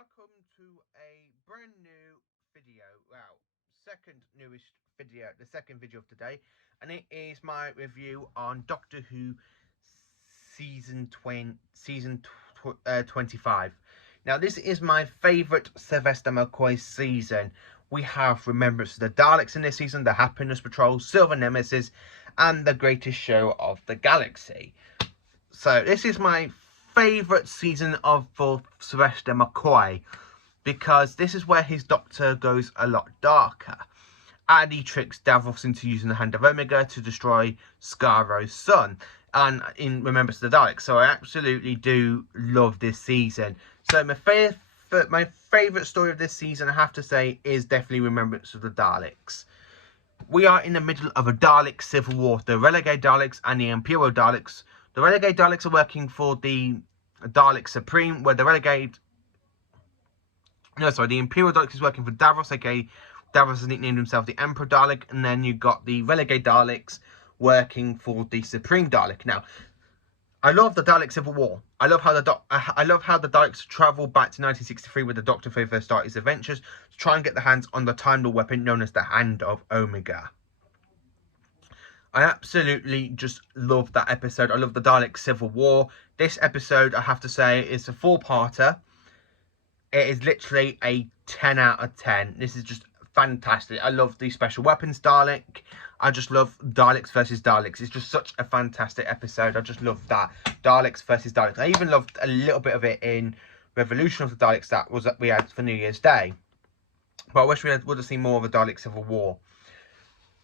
welcome to a brand new video. Well, second newest video, the second video of today, and it is my review on Doctor Who season 25. Now, this is my favourite Sylvester McCoy season. We have Remembrance of the Daleks in this season, the Happiness Patrol, Silver Nemesis, and the Greatest Show of the Galaxy. So this is my favourite season for Sylvester McCoy, because this is where his Doctor goes a lot darker, and he tricks Davros into using the Hand of Omega to destroy Scarro's son, and in Remembrance of the Daleks. So I absolutely do love this season. So my favourite story of this season, I have to say, is definitely Remembrance of the Daleks. We are in the middle of a Dalek civil war. The Renegade Daleks and the Imperial Daleks. The Renegade Daleks are working for the Dalek Supreme, where the Imperial Daleks is working for Davros, aka Davros has nicknamed himself the Emperor Dalek, and then you got the Renegade Daleks working for the Supreme Dalek. Now, I love the Dalek Civil War. I love how the Daleks travel back to 1963 with the Doctor first start his adventures to try and get their hands on the Time Lord weapon known as the Hand of Omega. I absolutely just love that episode. I love the Dalek Civil War. This episode, I have to say, is a 4-parter. It is literally a 10 out of 10. This is just fantastic. I love the special weapons Dalek. I just love Daleks versus Daleks. It's just such a fantastic episode. I just love that. Daleks versus Daleks. I even loved a little bit of it in Revolution of the Daleks that we had for New Year's Day. But I wish we would have seen more of the Dalek Civil War.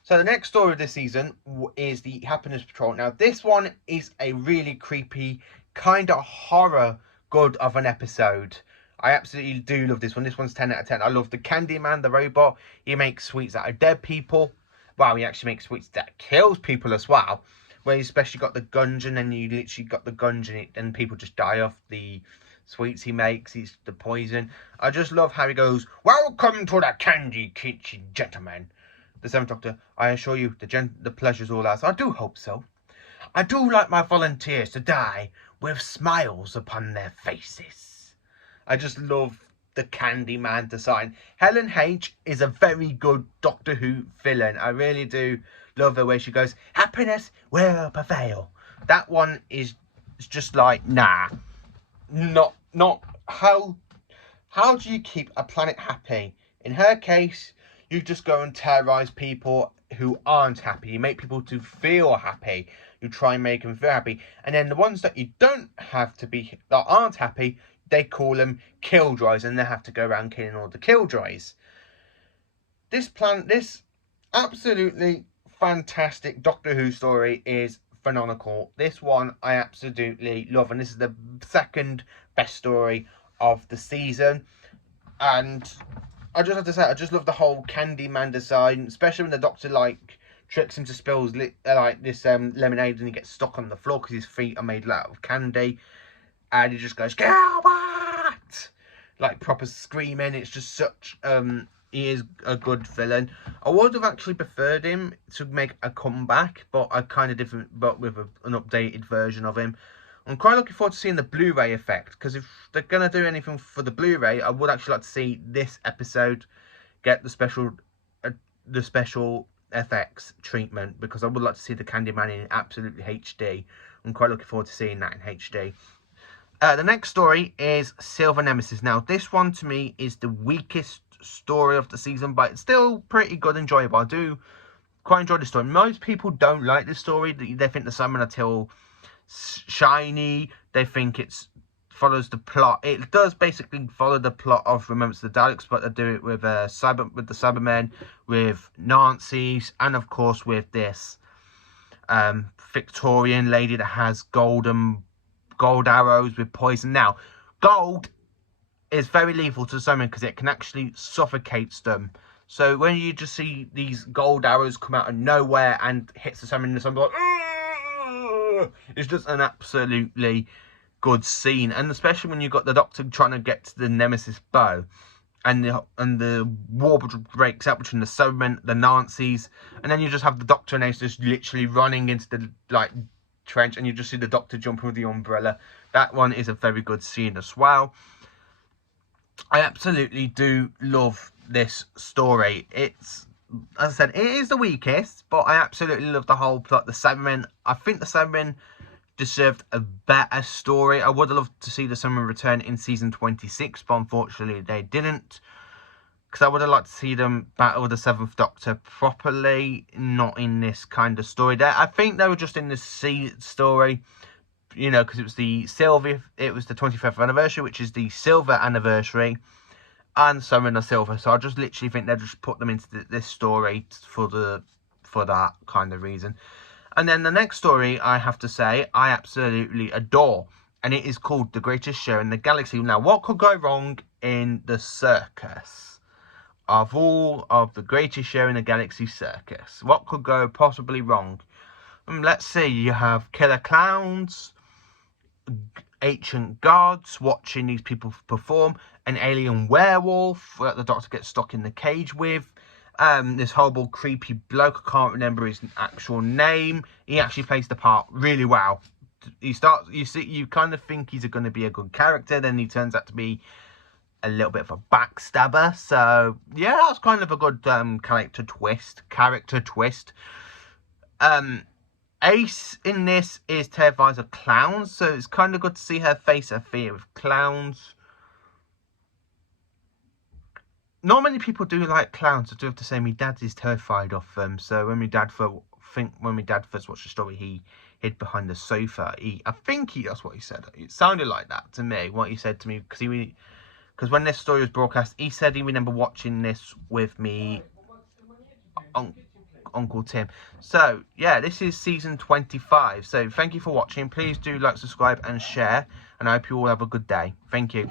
So the next story of this season is the Happiness Patrol. Now, this one is a really creepy, kind of horror good of an episode. I absolutely do love this one. This one's 10 out of 10. I love the Candyman, the robot. He makes sweets out of dead people. Well, he actually makes sweets that kills people as well. Where you especially got the gungeon, and then you literally got the gungeon, and people just die off the sweets he makes. He's the poison. I just love how he goes, "Welcome to the candy kitchen, gentlemen." The Seventh Doctor, I assure you, the pleasure's all ours. I do hope so. I do like my volunteers to die with smiles upon their faces. I just love the Candyman design. Helen H is a very good Doctor Who villain. I really do love her where she goes, "Happiness will prevail." That one is just like, nah. Not how do you keep a planet happy? In her case, you just go and terrorize people who aren't happy. You make people to feel happy. You try and make them feel happy. And then the ones that you don't have to be, that aren't happy, they call them killjoys, and they have to go around killing all the killjoys. This absolutely fantastic Doctor Who story is phenomenal. This one I absolutely love, and this is the second best story of the season. And I just have to say, I just love the whole Candyman design, especially when the Doctor tricks him to spill this lemonade, and he gets stuck on the floor because his feet are made out of candy, and he just goes, "Gilbert!" like proper screaming. It's just such he is a good villain. I would have actually preferred him to make a comeback, but I kind of different, but with an updated version of him. I'm quite looking forward to seeing the Blu-ray effect, because if they're going to do anything for the Blu-ray, I would actually like to see this episode get the special FX treatment, because I would like to see the Candyman in absolutely HD. I'm quite looking forward to seeing that in HD. The next story is Silver Nemesis. Now, this one to me is the weakest story of the season, but it's still pretty good, enjoyable. I do quite enjoy the story. Most people don't like this story. They think the Simon Until shiny. They think it follows the plot. It does basically follow the plot of Remembrance of the Daleks, but they do it with the Cybermen, with Nazis, and of course with this Victorian lady that has gold arrows with poison. Now, gold is very lethal to Cybermen because it can actually suffocate them. So when you just see these gold arrows come out of nowhere and hits the Cybermen, and like, it's just an absolutely good scene. And especially when you've got the Doctor trying to get to the Nemesis bow, and the war breaks out between the Cybermen, the Nazis, and then you just have the Doctor and Ace just literally running into the trench, and you just see the Doctor jumping with the umbrella. That one is a very good scene as well. I absolutely do love this story. It's, as I said, it is the weakest, but I absolutely love the whole plot. The Cybermen, I think the Cybermen deserved a better story. I would have loved to see the Cybermen return in season 26, but unfortunately they didn't. Because I would have liked to see them battle the Seventh Doctor properly, not in this kind of story. I think they were just in the story, you know, because it was the 25th anniversary, which is the silver anniversary, and Summoner Silver. So I just literally think they just put them into this story for that kind of reason. And then the next story, I have to say, I absolutely adore, and it is called The Greatest Show in the Galaxy. Now, what could go wrong in the circus? Of all of the Greatest Show in the Galaxy circus, what could go possibly wrong? Let's see, you have killer clowns, ancient gods watching these people perform, an alien werewolf that the Doctor gets stuck in the cage with, this horrible creepy bloke, I can't remember his actual name. He actually plays the part really well. You kind of think he's going to be a good character, then he turns out to be a little bit of a backstabber. So yeah, that's kind of a good character twist. Ace in this is terrified of clowns, so it's kind of good to see her face her fear of clowns. Not many people do like clowns. I do have to say, my dad is terrified of them. So when my dad first watched the story, he hid behind the sofa. That's what he said. It sounded like that to me. What he said to me, because when this story was broadcast, he said he remember watching this with me Uncle Tim. So yeah, this is season 25. So thank you for watching. Please do like, subscribe and share, and I hope you all have a good day. Thank you.